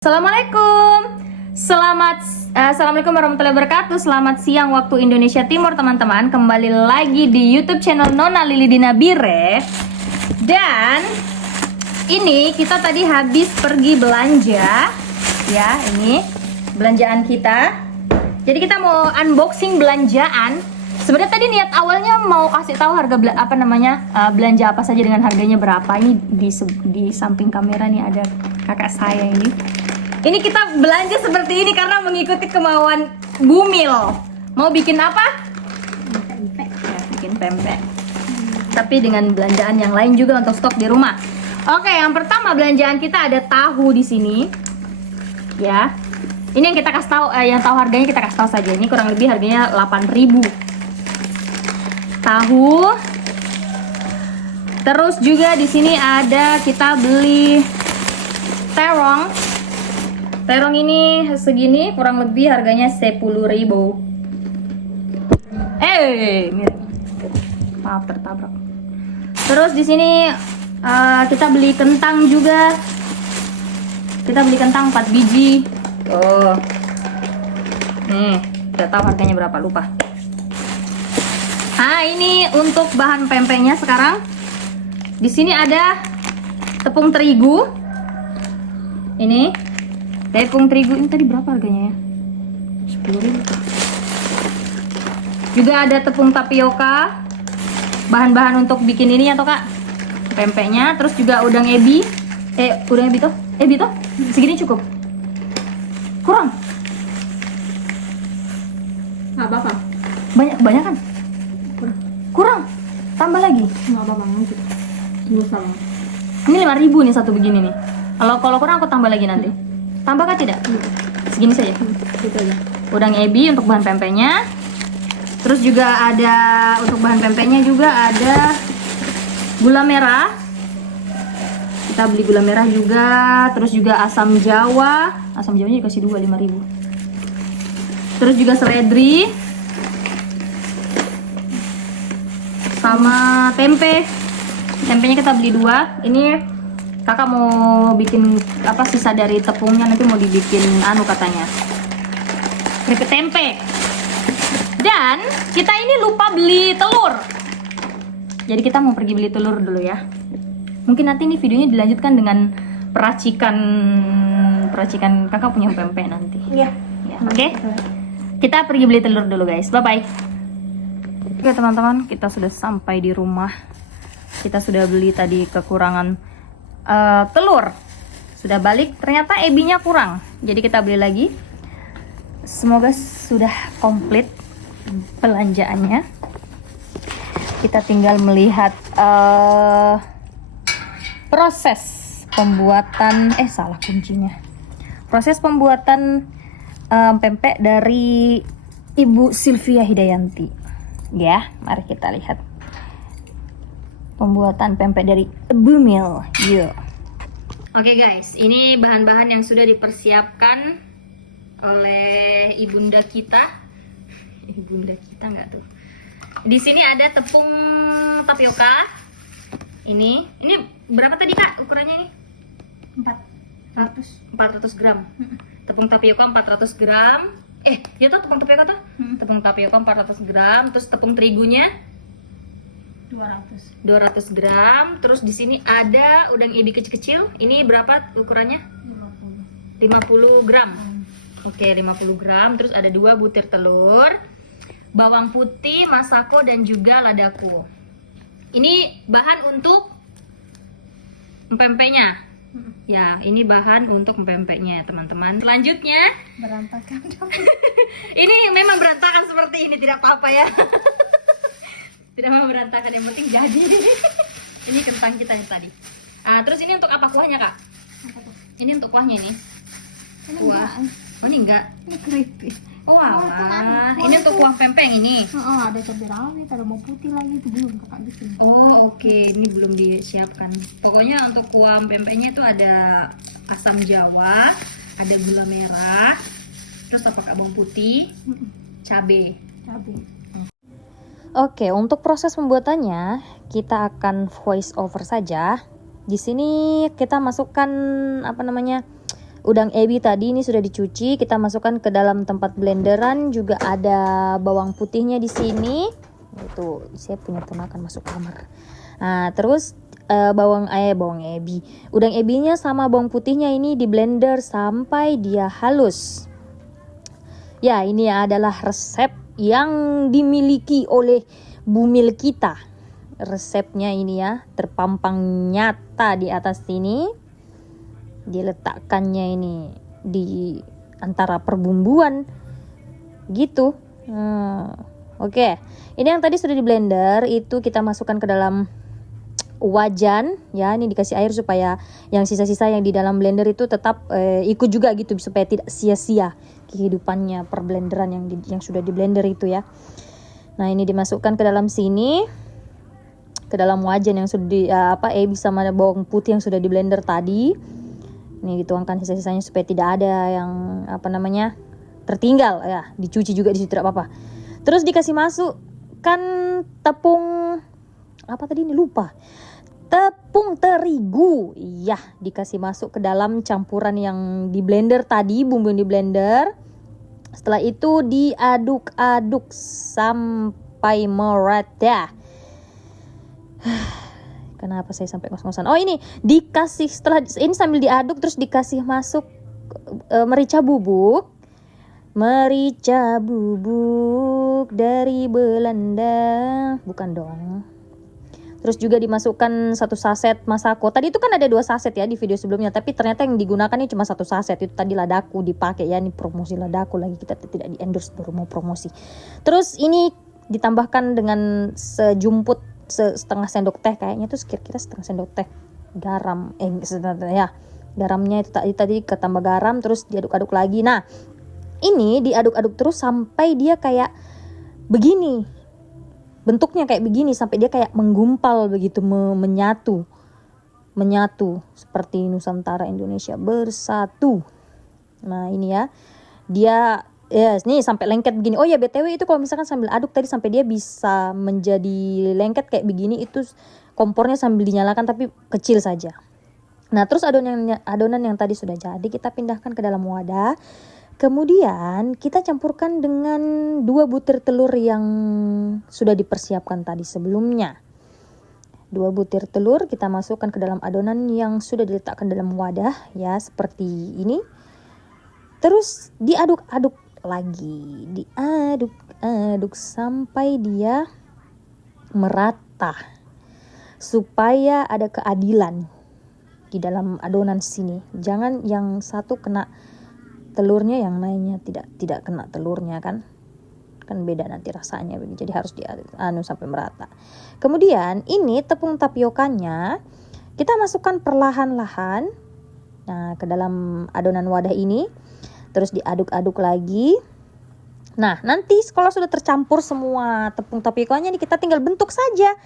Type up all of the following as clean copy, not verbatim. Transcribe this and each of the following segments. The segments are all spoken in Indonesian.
Assalamualaikum warahmatullahi wabarakatuh. Selamat siang waktu Indonesia Timur, teman-teman. Kembali lagi di YouTube channel Nona Lili Dinabire. Dan ini kita tadi habis pergi belanja, ya. Ini belanjaan kita. Jadi kita mau unboxing belanjaan. Sebenarnya tadi niat awalnya mau kasih tahu harga belanja apa saja dengan harganya berapa. Ini di samping kamera nih ada kakak saya ini. Ini kita belanja seperti ini karena mengikuti kemauan Bumil. Mau bikin apa? Pempek. Ya, bikin pempek. Tapi dengan belanjaan yang lain juga untuk stok di rumah. Oke, yang pertama belanjaan kita ada tahu di sini. Ya. Ini yang kita kasih tahu, yang tahu harganya kita kasih tahu saja. Ini kurang lebih harganya 8.000. Tahu. Terus juga di sini ada kita beli terong. Terong ini segini kurang lebih harganya 10.000. Maaf tertabrak. Terus di sini kita beli kentang juga. Kita beli kentang 4 biji. Oh. Nih, tidak tahu harganya berapa, lupa. Nah, ini untuk bahan pempeknya sekarang. Di sini ada tepung terigu. Ini tepung terigu ini tadi berapa harganya ya? 10.000. Juga ada tepung tapioka. Bahan-bahan untuk bikin ini ya toh kak, pempeknya. Terus juga udang ebi. Udang ebi toh? Ebi toh? Segini cukup? Kurang? Nggak apa-apa. Banyak kan? Kurang? Tambah lagi? Nggak apa-apa, mungkin. Tunggu sama. Ini 5.000 nih satu begini nih. Kalau kurang aku tambah lagi nanti. Tambah kah tidak? Segini saja. Gitu aja. Udang ebi untuk bahan pempeknya. Terus juga ada untuk bahan pempeknya juga ada gula merah. Kita beli gula merah juga. Terus juga asam jawa. Asam jawanya dikasih 5.000. Terus juga seledri. Sama tempe. Tempenya kita beli 2. Ini kakak mau bikin apa, sisa dari tepungnya nanti mau dibikin katanya keripik tempe. Dan kita ini lupa beli telur, jadi kita mau pergi beli telur dulu ya. Mungkin nanti ini videonya dilanjutkan dengan peracikan kakak punya pempek nanti. Iya. Ya, oke. Kita pergi beli telur dulu guys, bye bye. Oke teman-teman, kita sudah sampai di rumah. Kita sudah beli tadi kekurangan telur, sudah balik, ternyata ebinya kurang, jadi kita beli lagi. Semoga sudah komplit belanjaannya. Kita tinggal melihat proses pembuatan proses pembuatan pempek dari Ibu Sylvia Hidayanti. Ya, mari kita lihat pembuatan pempek dari Bumil. Yuk. Oke guys, ini bahan-bahan yang sudah dipersiapkan oleh ibunda kita. Ibunda kita nggak tuh? Di sini ada tepung tapioka. Ini berapa tadi kak ukurannya ini? 400 gram. Tepung tapioka 400 gram. Dia tuh tepung tapioka tuh? Tepung tapioka 400 gram. Terus tepung terigunya 200 gram. Terus di sini ada udang ebi kecil-kecil. Ini berapa ukurannya? 50 gram. Oke, 50 gram. Terus ada 2 butir telur, bawang putih, masako dan juga ladaku. Ini bahan untuk pempeknya. Ya, ini bahan untuk pempeknya, teman-teman. Selanjutnya Berantakan dong. ini memang berantakan seperti ini, tidak apa-apa ya. Tidak mau berantakan, yang penting jadi. Ini kentang kita yang tadi. Terus ini untuk apa kuahnya kak? Ini untuk kuahnya ini. Kuah. Oh ini enggak? Ini keripik. Oh alah. Ini untuk kuah pempek yang ini. Ada cabai rawit, ada bawang putih lagi, itu belum kakak bikin. Oh oke. Ini belum disiapkan. Pokoknya untuk kuah pempeknya itu ada asam jawa, ada gula merah, terus apa kak, bawang putih, cabai. Oke, untuk proses pembuatannya kita akan voice over saja. Di sini kita masukkan Udang ebi tadi ini sudah dicuci, kita masukkan ke dalam tempat blenderan. Juga ada bawang putihnya di sini. Itu saya punya ponakan masuk kamar. Nah, terus bawang ebi. Udang ebinya sama bawang putihnya ini di blender sampai dia halus. Ya, ini adalah resep yang dimiliki oleh bumil kita. Resepnya ini ya, terpampang nyata di atas sini. Diletakkannya ini di antara perbumbuan gitu. Oke. Ini yang tadi sudah di blender itu kita masukkan ke dalam wajan ya. Ini dikasih air supaya yang sisa-sisa yang di dalam blender itu tetap ikut juga gitu, supaya tidak sia-sia kehidupannya perblenderan yang sudah di blender itu ya. Nah, ini dimasukkan ke dalam sini, ke dalam wajan yang sudah ebi sama bawang putih yang sudah di blender tadi. Ini dituangkan sisa-sisanya supaya tidak ada yang tertinggal ya. Dicuci juga di situ tidak apa-apa. Terus dikasih masukkan tepung tepung terigu. Iya, dikasih masuk ke dalam campuran yang di blender tadi, bumbu yang di blender. Setelah itu diaduk-aduk sampai merata. Kenapa saya sampai ngos-ngosan? Oh, ini dikasih setelah ini sambil diaduk terus dikasih masuk merica bubuk. Merica bubuk dari Belanda. Bukan dong. Terus juga dimasukkan 1 saset Masako. Tadi itu kan ada 2 saset ya di video sebelumnya, tapi ternyata yang digunakan ini cuma 1 saset. Itu tadi ladaku dipakai ya, ini promosi ladaku lagi, kita tidak di endorse, baru mau promosi. Terus ini ditambahkan dengan sejumput setengah sendok teh, kayaknya tuh kira-kira setengah sendok teh garam. Garamnya itu tadi ketambah garam, terus diaduk-aduk lagi. Nah, ini diaduk-aduk terus sampai dia kayak begini. Bentuknya kayak begini sampai dia kayak menggumpal begitu, menyatu seperti Nusantara Indonesia bersatu. Nah, ini ya. Dia ini sampai lengket begini. Oh ya, BTW itu kalau misalkan sambil aduk tadi sampai dia bisa menjadi lengket kayak begini, itu kompornya sambil dinyalakan tapi kecil saja. Nah, terus adonan yang tadi sudah jadi kita pindahkan ke dalam wadah. Kemudian kita campurkan dengan 2 butir telur yang sudah dipersiapkan tadi sebelumnya. 2 butir telur kita masukkan ke dalam adonan yang sudah diletakkan dalam wadah ya, seperti ini. Terus diaduk-aduk lagi, diaduk-aduk sampai dia merata, supaya ada keadilan di dalam adonan sini. Jangan yang satu kena telurnya, yang lainnya tidak kena telurnya kan beda nanti rasanya. Jadi harus sampai merata. Kemudian ini tepung tapiokanya kita masukkan perlahan-lahan ke dalam adonan wadah ini, terus diaduk-aduk lagi. Nah, nanti kalau sudah tercampur semua tepung tapiokanya, kita tinggal bentuk saja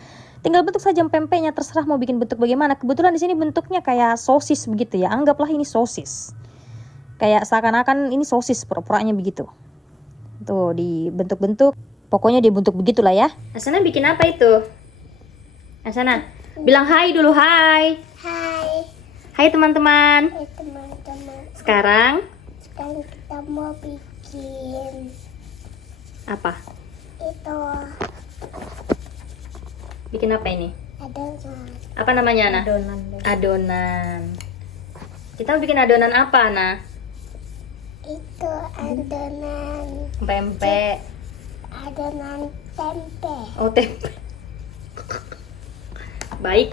pempeknya, terserah mau bikin bentuk bagaimana. Kebetulan di sini bentuknya kayak sosis begitu ya, anggaplah ini sosis. Kayak seakan-akan ini sosis, pura-puranya begitu. Tuh dibentuk-bentuk. Pokoknya dibentuk begitulah ya. Asana bikin apa itu? Asana bilang hai dulu, hai. Hai teman-teman. Sekarang kita mau bikin apa? Itu Bikin apa ini? adonan. Apa namanya, Ana? Adonan. Kita mau bikin adonan apa, Ana? Itu adonan Pempek. adonan tempe. Oh, tempe. Baik.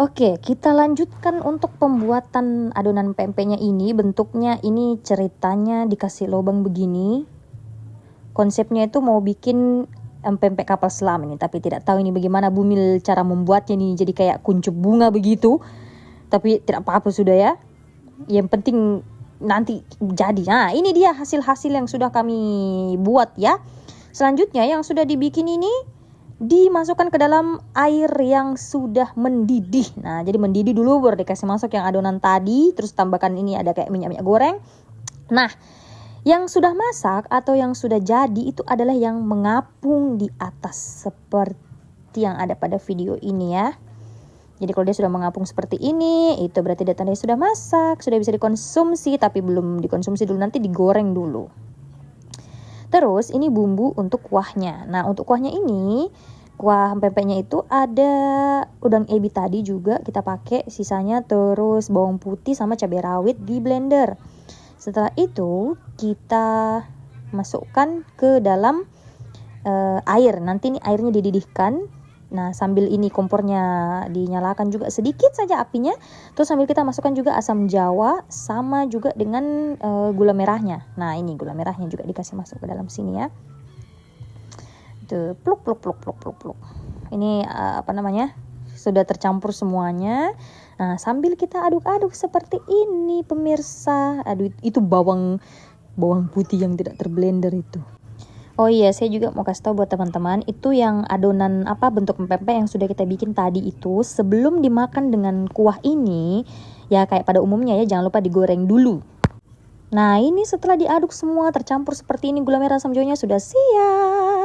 Oke, kita lanjutkan untuk pembuatan adonan pempeknya ini. Bentuknya ini ceritanya dikasih lubang begini. Konsepnya itu mau bikin pempek kapal selam ini, tapi tidak tahu ini bagaimana Bumil cara membuatnya nih. Jadi kayak kuncup bunga begitu. Tapi tidak apa-apa sudah ya. Yang penting nanti jadi. Nah, ini dia hasil-hasil yang sudah kami buat ya. Selanjutnya yang sudah dibikin ini dimasukkan ke dalam air yang sudah mendidih. Nah, jadi mendidih dulu baru dikasih masuk yang adonan tadi. Terus tambahkan ini ada kayak minyak goreng. Nah, yang sudah masak atau yang sudah jadi itu adalah yang mengapung di atas seperti yang ada pada video ini ya. Jadi kalau dia sudah mengapung seperti ini, itu berarti dia tandanya sudah masak, sudah bisa dikonsumsi, tapi belum dikonsumsi dulu, nanti digoreng dulu. Terus ini bumbu untuk kuahnya. Nah untuk kuahnya ini, kuah pempeknya itu ada udang ebi tadi juga kita pakai sisanya, terus bawang putih sama cabai rawit di blender. Setelah itu kita masukkan ke dalam air. Nanti ini airnya dididihkan. Nah sambil ini kompornya dinyalakan juga sedikit saja apinya. Terus sambil kita masukkan juga asam jawa sama juga dengan gula merahnya. Nah ini gula merahnya juga dikasih masuk ke dalam sini ya. Tuh, pluk. Ini sudah tercampur semuanya. Nah sambil kita aduk-aduk seperti ini pemirsa. Aduh itu bawang putih yang tidak terblender itu. Oh iya, saya juga mau kasih tahu buat teman-teman, itu yang adonan bentuk pempek yang sudah kita bikin tadi itu, sebelum dimakan dengan kuah ini, ya kayak pada umumnya ya, jangan lupa digoreng dulu. Nah ini setelah diaduk semua tercampur seperti ini, gula merah asam jawanya sudah siap.